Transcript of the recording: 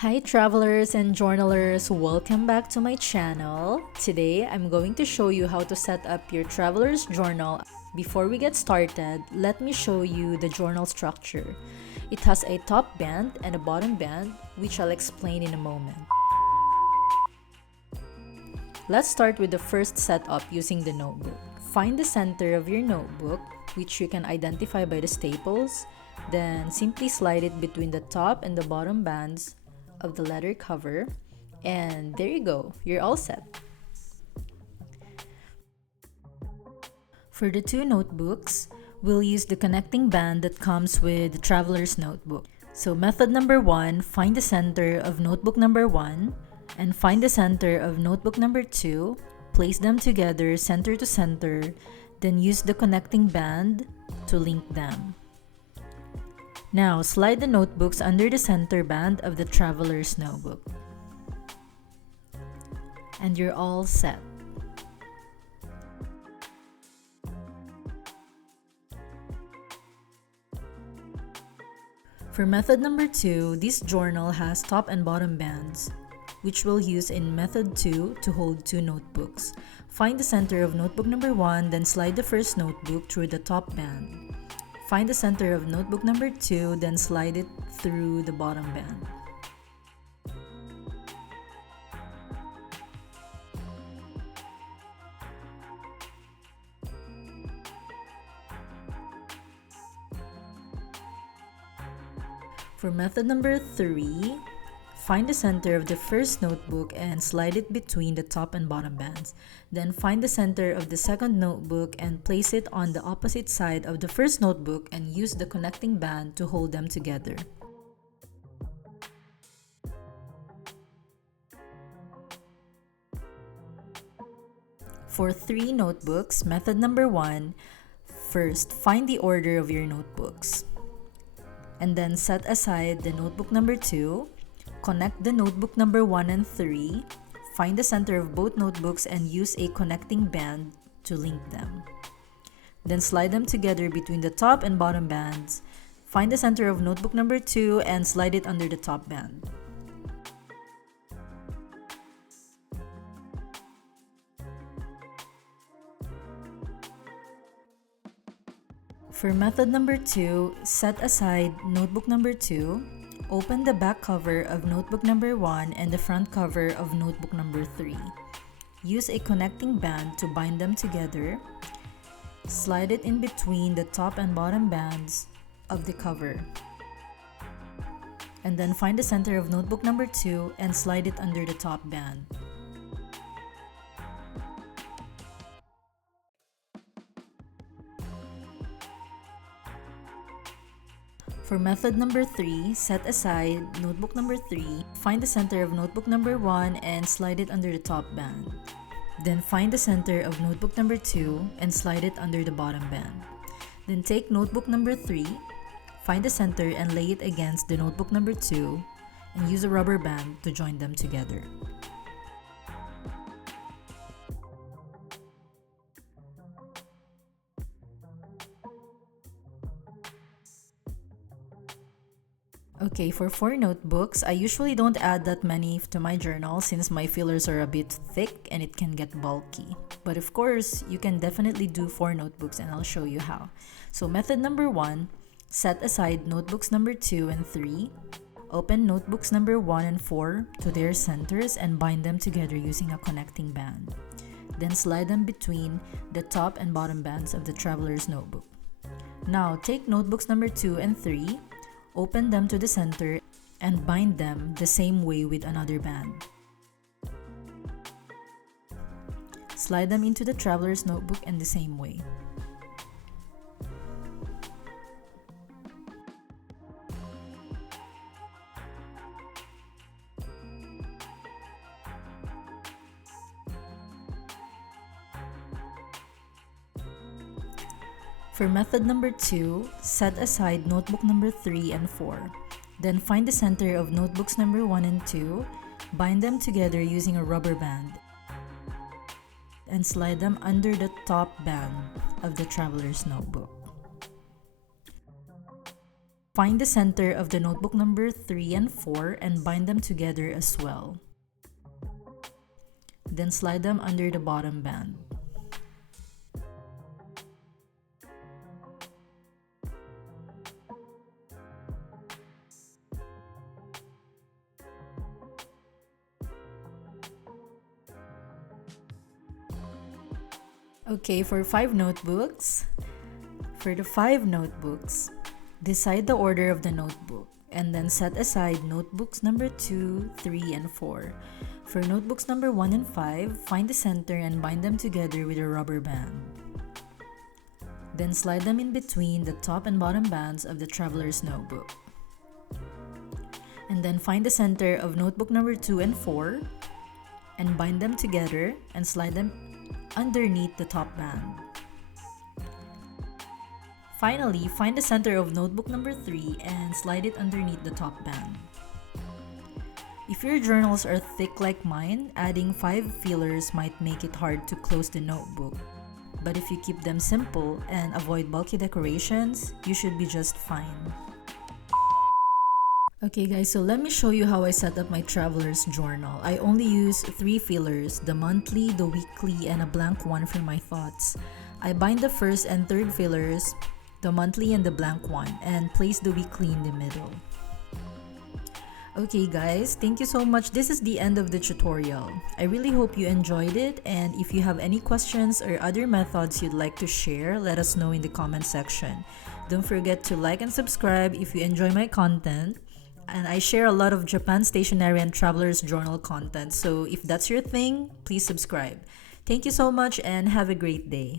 Hi travelers and journalers, welcome back to my channel. Today, I'm going to show you how to set up your traveler's journal. Before we get started, let me show you the journal structure. It has a top band and a bottom band, which I'll explain in a moment. Let's start with the first setup using the notebook. Find the center of your notebook, which you can identify by the staples, then simply slide it between the top and the bottom bands of the letter cover, and there you go, you're all set. For the two notebooks, we'll use the connecting band that comes with the traveler's notebook. So method number 1, find the center of notebook number 1 and find the center of notebook number 2, place them together center to center, then use the connecting band to link them. Now, slide the notebooks under the center band of the traveler's notebook. And you're all set. For method number 2, this journal has top and bottom bands, which we'll use in method 2 to hold two notebooks. Find the center of notebook number 1, then slide the first notebook through the top band. Find the center of notebook number 2, then slide it through the bottom band. For method number 3, find the center of the first notebook and slide it between the top and bottom bands. Then find the center of the second notebook and place it on the opposite side of the first notebook and use the connecting band to hold them together. For 3 notebooks, method number 1, first find the order of your notebooks. And then set aside the notebook number 2, connect the notebook number 1 and 3, find the center of both notebooks and use a connecting band to link them. Then slide them together between the top and bottom bands. Find the center of notebook number 2 and slide it under the top band. For method number 2, set aside notebook number 2, open the back cover of notebook number 1 and the front cover of notebook number 3. Use a connecting band to bind them together. Slide it in between the top and bottom bands of the cover. And then find the center of notebook number 2 and slide it under the top band. For method number 3, set aside notebook number 3, find the center of notebook number 1 and slide it under the top band. Then find the center of notebook number 2 and slide it under the bottom band. Then take notebook number 3, find the center and lay it against the notebook number 2 and use a rubber band to join them together. Okay, for 4 notebooks, I usually don't add that many to my journal since my fillers are a bit thick and it can get bulky. But of course, you can definitely do 4 notebooks and I'll show you how. So method number 1, set aside notebooks number 2 and 3. Open notebooks number 1 and 4 to their centers and bind them together using a connecting band. Then slide them between the top and bottom bands of the traveler's notebook. Now, take notebooks number 2 and 3, open them to the center and bind them the same way with another band. Slide them into the traveler's notebook in the same way. For method number 2, set aside notebook number 3 and 4. Then find the center of notebooks number 1 and 2, bind them together using a rubber band, and slide them under the top band of the traveler's notebook. Find the center of the notebook number 3 and 4 and bind them together as well. Then slide them under the bottom band. Okay, for the 5 notebooks, decide the order of the notebook and then set aside notebooks number 2, 3, and 4. For notebooks number 1 and 5, find the center and bind them together with a rubber band. Then slide them in between the top and bottom bands of the traveler's notebook. And then find the center of notebook number 2 and 4 and bind them together and slide them underneath the top band. Finally, find the center of notebook number 3 and slide it underneath the top band. If your journals are thick like mine, adding 5 fillers might make it hard to close the notebook. But if you keep them simple and avoid bulky decorations, you should be just fine. Okay guys, so let me show you how I set up my traveler's journal. I only use 3 fillers, the monthly, the weekly, and a blank one for my thoughts. I bind the first and third fillers, the monthly and the blank one, and place the weekly in the middle. Okay guys, thank you so much. This is the end of the tutorial. I really hope you enjoyed it, and if you have any questions or other methods you'd like to share, let us know in the comment section. Don't forget to like and subscribe if you enjoy my content. And I share a lot of Japan stationery and traveler's journal content, so if that's your thing, please subscribe. Thank you so much and have a great day.